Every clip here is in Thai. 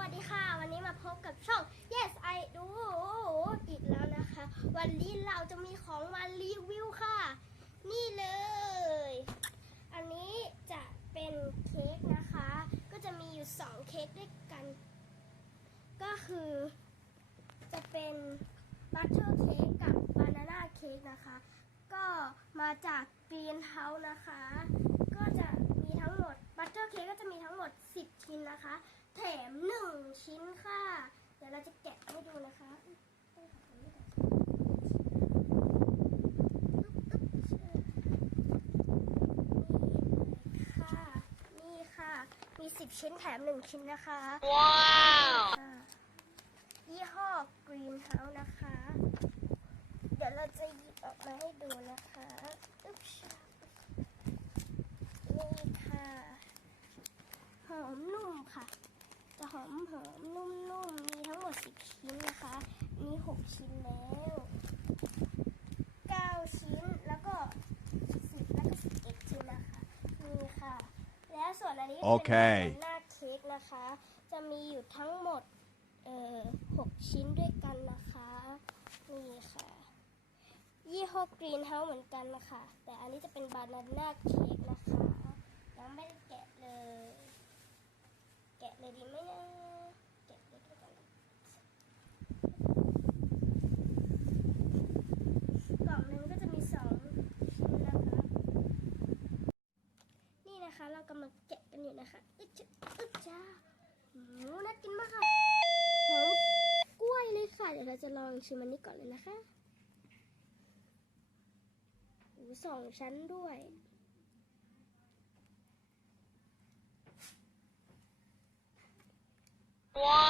วัสดีค่ะ วันนี้มาพบกับช่อง Yes I Do อีกแล้วนะคะ วันนี้เราจะมีของมารีวิวค่ะ นี่เลย อันนี้จะเป็นเค้กนะคะ ก็จะมีอยู่สองเค้กด้วยกัน ก็คือจะเป็นบัตเตอร์เค้กกับบานาน่าเค้กนะคะ ก็มาจากกรีนเฮาส์นะคะ ก็จะมีทั้งหมดบัตเตอร์เค้กก็จะมีทั้งหมด 10 ชิ้นนะคะ แถม1ชิ้นค่ะ เดี๋ยวเราจะแกะให้ดูนะคะอุ๊ยต้องขอตรงนี้ก่อนนี่ค่ะนี่ค่ะมี10ชิ้นแถม1ชิ้นนะคะ ว้าวค่ะยี่ห้อ Greenhouse นะคะ เดี๋ยวเราจะหยิบออกมาให้ดูนะคะอึ๊บชานี่ค่ะ หอมนุ่มค่ะจะ หอมหอมนุ่มนุ่มมีทั้งหมด 10 ชิ้นนะคะ มี 6 ชิ้นแล้ว 9 ชิ้นแล้วก็ 10 แล้วก็ 11 ชิ้นนะคะ นี่ค่ะ และส่วนอันนี้โอเค เป็นหน้าเค้กนะคะ จะมีอยู่ทั้งหมดเอ่อหกชิ้นด้วยกันนะคะ นี่ค่ะ ยี่ห้อกรีนเฮาส์เหมือนกันนะคะ แต่อันนี้จะเป็นบานาน่าเค้กนะคะ ยังไม่ได้แกะเลย แกะ เลยดีไหมนะกะเลยก็กันกล่องหนึงก็จะมีสองชิ้นนะคะ นี่นะคะเรากำลังแกะกันอยู่นะคะอึ๊ดจ๊ะอึ๊ดจ้าหืมน่ากินมากค่ะหอมกล้วยเลยค่ะ เดี๋ยวเราจะลองชิมอันนี้ก่อนเลยนะคะโอ้สองชั้นด้วย ว้า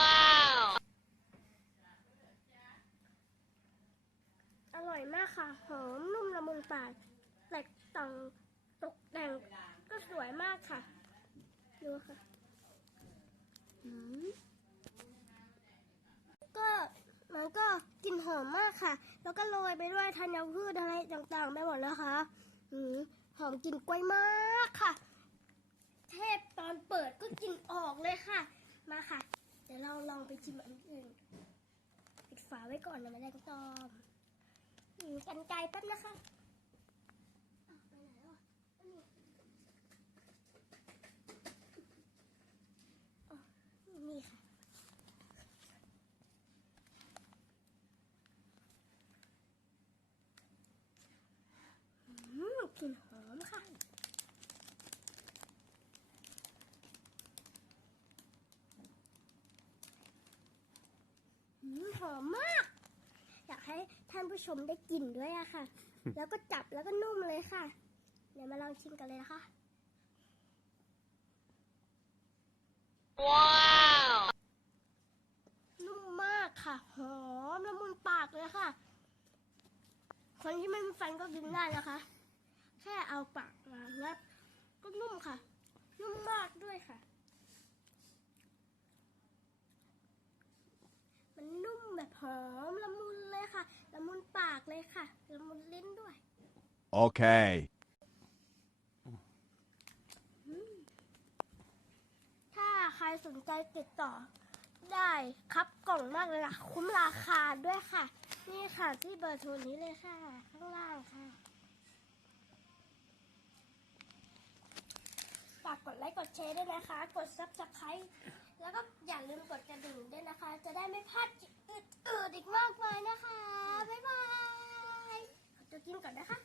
ว อ ร่อยมากค่ะ หอมนุ่มละมุนปากแตกต่างตกแต่งก็สวยมากค่ะ ดูค่ะหืมก็มันก็กลิ่นหอมมากค่ะ แล้วก็โรยไปด้วยธัญพืชอะไรต่างๆ ไปหมดแล้วค่ะหืมหอมกลิ่นกล้วยมากค่ะ เทพตอนเปิดก็กลิ่นออกเลยค่ะ มาค่ะ เดี๋ยวเราลองไปชิมอันอื่น ปิดฝาไว้ก่อนนะแมลงตอมอืม กันไกลแป๊บนะคะอ้าวไปไหนวะอันนี้ค่ะอืมกลิ่นหอมค่ะหอมมากากให้ท่านผู้ชมได้กลิ่นด้วยอะค่ะ แล้วก็จับแล้วก็นุ่มเลยค่ะ เดี๋ยวมาลองชิมกันเลยนะคะ ว้าวนุ่มมากค่ะ หอมละมุนปากเลยค่ะ คนที่ไม่มีฟันก็กินได้นะคะ แค่เอาปากมางับก็นุ่มค่ะ นุ่มมากด้วยค่ะ มันนุ่ม แบบหอมละมุนเลยค่ะ ละมุนปากเลยค่ะ ละมุนลิ้นด้วย Okay. ถ้าใครสนใจติดต่อ ได้ครับกล่องมากเลยค่ะ คุ้มราคาด้วยค่ะ นี่ค่ะที่เบอร์โทรนี้เลยค่ะ ข้างล่างค่ะฝากกดไลค์กดแชร์ด้วยนะคะ กดซับสไครต์แล้วก็อย่าลืมกดกระดิ่งด้วยนะคะจะ ได้ไม่พลาดอื่นๆอีกมากมายนะคะ บ๊ายบายขอตัวกินก่อนนะคะ